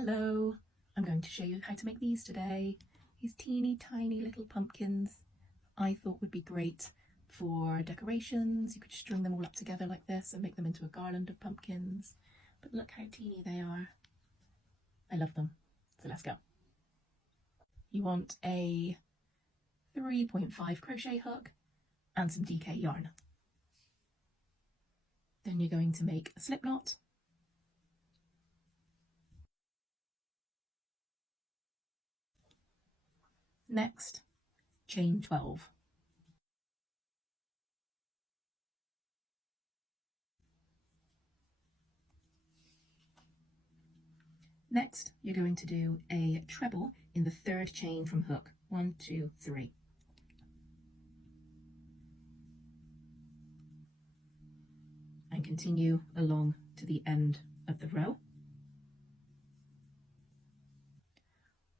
Hello, I'm going to show you how to make these today. These teeny tiny little pumpkins I thought would be great for decorations. You could string them all up together like this and make them into a garland of pumpkins. But look how teeny they are. I love them. So let's go. You want a 3.5 crochet hook and some DK yarn. Then you're going to make a slip knot. Next, chain 12. Next, you're going to do a treble in the third chain from hook. 1, 2, 3. And continue along to the end of the row.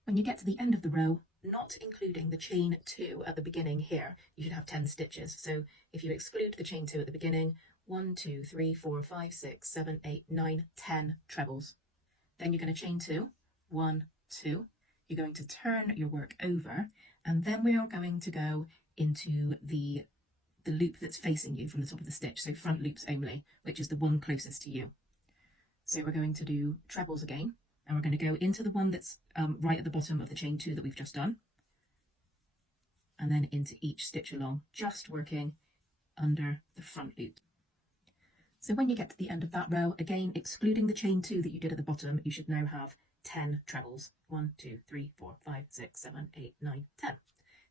When you get to the end of the row, not including the chain 2 at the beginning here, you should have 10 stitches. So if you exclude the chain 2 at the beginning, 1, 2, 3, 4, 5, 6, 7, 8, 9, 10 trebles. Then you're going to chain 2, 1, 2. You're going to turn your work over, and then we are going to go into the loop that's facing you from the top of the stitch, so front loops only, which is the one closest to you. So we're going to do trebles again, and we're going to go into the one that's right at the bottom of the chain 2 that we've just done, and then into each stitch along, just working under the front loop. So when you get to the end of that row, again excluding the chain 2 that you did at the bottom, you should now have 10 trebles. 1, 2, 3, 4, 5, 6, 7, 8, 9, 10.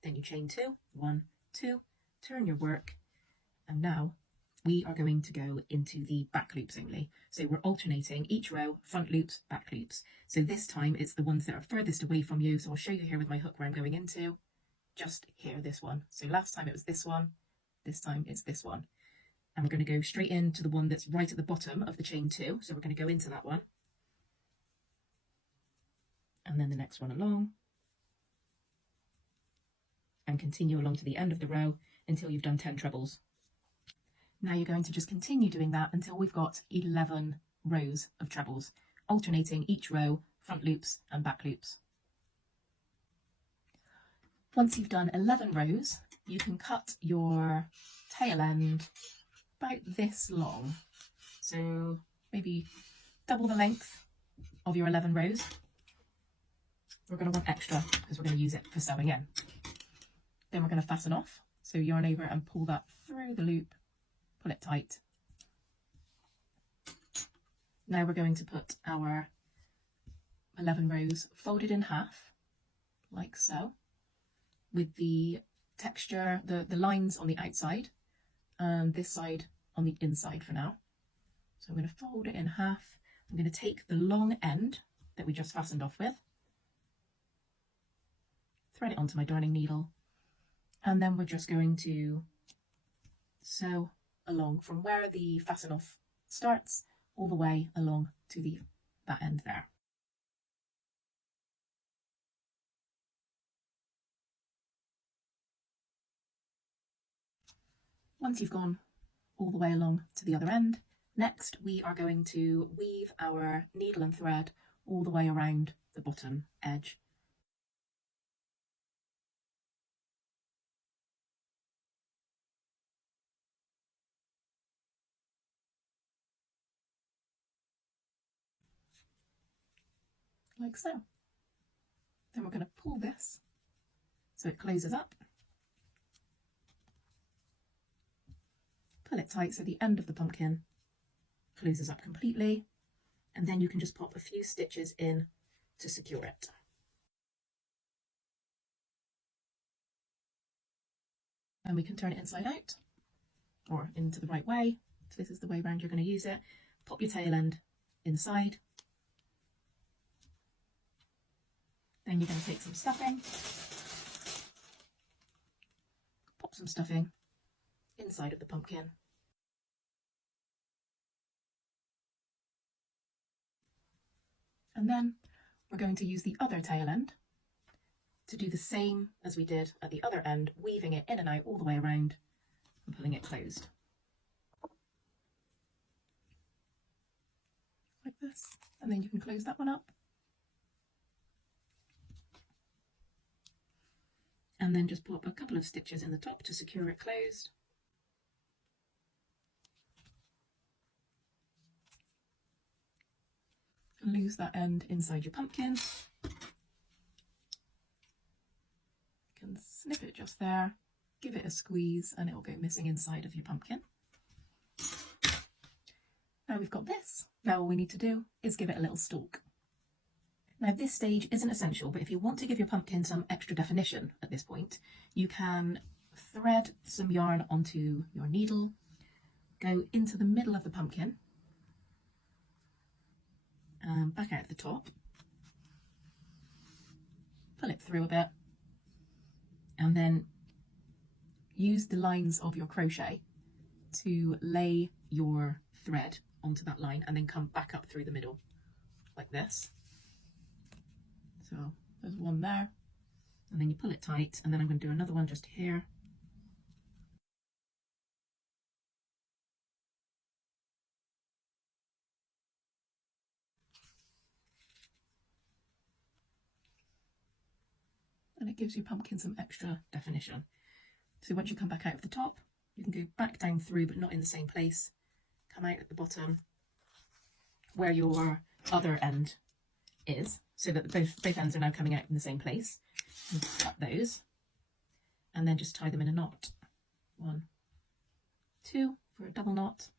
Then you chain 2, 1, 2, turn your work, and now we are going to go into the back loops only. So we're alternating each row, front loops, back loops. So this time it's the ones that are furthest away from you. So I'll show you here with my hook where I'm going into. Just here, this one. So last time it was this one, this time it's this one. And we're going to go straight into the one that's right at the bottom of the chain 2. So we're going to go into that one. And then the next one along. And continue along to the end of the row until you've done 10 trebles. Now you're going to just continue doing that until we've got 11 rows of trebles, alternating each row, front loops and back loops. Once you've done 11 rows, you can cut your tail end about this long. So maybe double the length of your 11 rows. We're going to want extra because we're going to use it for sewing in. Then we're going to fasten off. So yarn over and pull that through the loop, pull it tight. Now we're going to put our 11 rows folded in half, like so, with the texture, the lines on the outside, and this side on the inside for now. So I'm going to fold it in half. I'm going to take the long end that we just fastened off with, thread it onto my darning needle, and then we're just going to sew along from where the fasten off starts all the way along to that end there. Once you've gone all the way along to the other end, next we are going to weave our needle and thread all the way around the bottom edge. Like so. Then we're going to pull this so it closes up. Pull it tight so the end of the pumpkin closes up completely, and then you can just pop a few stitches in to secure it. And we can turn it inside out or into the right way. So this is the way round you're going to use it. Pop your tail end inside. Then you're going to take some stuffing, pop some stuffing inside of the pumpkin. And then we're going to use the other tail end to do the same as we did at the other end, weaving it in and out all the way around and pulling it closed. Like this. And then you can close that one up and then just pop a couple of stitches in the top to secure it closed. Lose that end inside your pumpkin. You can snip it just there, give it a squeeze, and it will go missing inside of your pumpkin. Now we've got this. Now all we need to do is give it a little stalk. Now this stage isn't essential, but if you want to give your pumpkin some extra definition at this point, you can thread some yarn onto your needle, go into the middle of the pumpkin, and back out the top, pull it through a bit, and then use the lines of your crochet to lay your thread onto that line and then come back up through the middle like this. So there's one there, and then you pull it tight, and then I'm going to do another one just here. And it gives your pumpkin some extra definition. So once you come back out of the top, you can go back down through, but not in the same place. Come out at the bottom where your other end is, so that both ends are now coming out in the same place. And cut those, and then just tie them in a knot. 1, 2 for a double knot.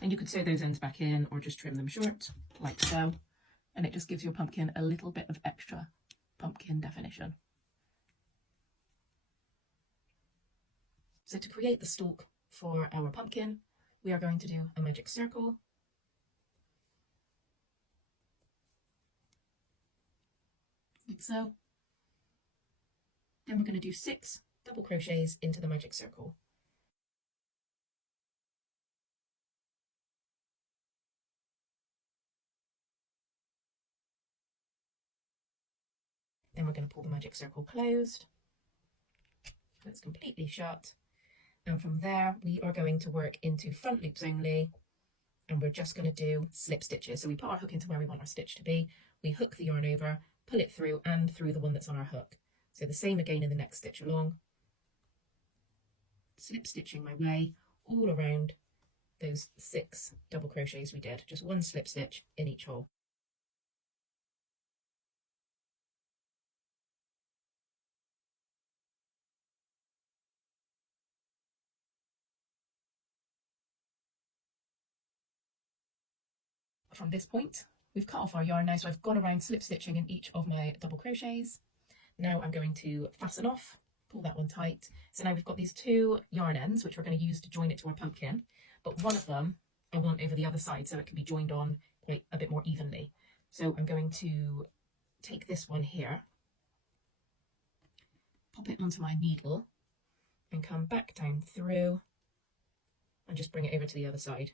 And you could sew those ends back in or just trim them short, like so. And it just gives your pumpkin a little bit of extra pumpkin definition. So to create the stalk for our pumpkin, we are going to do a magic circle. Like so. Then we're going to do 6 double crochets into the magic circle. Then we're going to pull the magic circle closed, so it's completely shut. And from there, we are going to work into front loops only, and we're just going to do slip stitches. So we put our hook into where we want our stitch to be, we hook the yarn over, pull it through and through the one that's on our hook. So the same again in the next stitch along, slip stitching my way all around those 6 double crochets we did, just 1 slip stitch in each hole. From this point, we've cut off our yarn now, so I've gone around slip stitching in each of my double crochets. Now I'm going to fasten off, pull that one tight. So now we've got these 2 yarn ends, which we're going to use to join it to our pumpkin, but one of them I want over the other side so it can be joined on quite a bit more evenly. So I'm going to take this one here, pop it onto my needle, and come back down through and just bring it over to the other side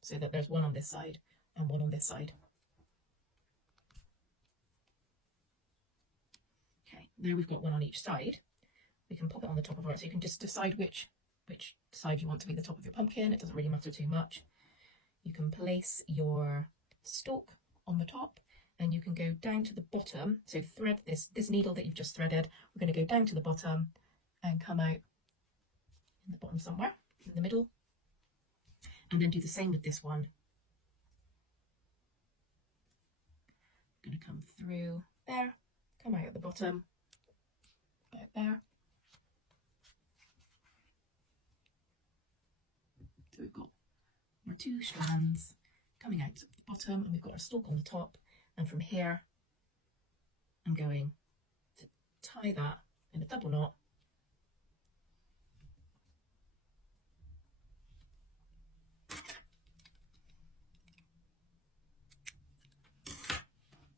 so that there's one on this side and one on this side. Okay, now we've got one on each side. We can pop it on the top of ours, so you can just decide which side you want to be the top of your pumpkin. It doesn't really matter too much. You can place your stalk on the top, and you can go down to the bottom. So thread this needle that you've just threaded. We're going to go down to the bottom and come out in the bottom somewhere in the middle, and then do the same with this one. Going to come through there, come out at the bottom, out there. So we've got our 2 strands coming out at the bottom, and we've got our stalk on the top, and from here I'm going to tie that in a double knot,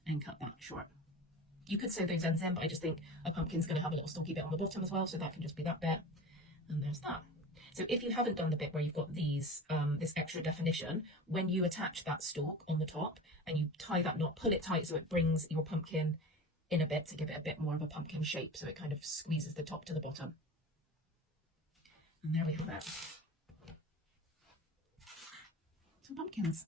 and cut that short. You could sew those ends in, but I just think a pumpkin's going to have a little stalky bit on the bottom as well, so that can just be that bit, and there's that. So if you haven't done the bit where you've got these this extra definition, when you attach that stalk on the top and you tie that knot, pull it tight so it brings your pumpkin in a bit to give it a bit more of a pumpkin shape, so it kind of squeezes the top to the bottom. And there we have it. Some pumpkins.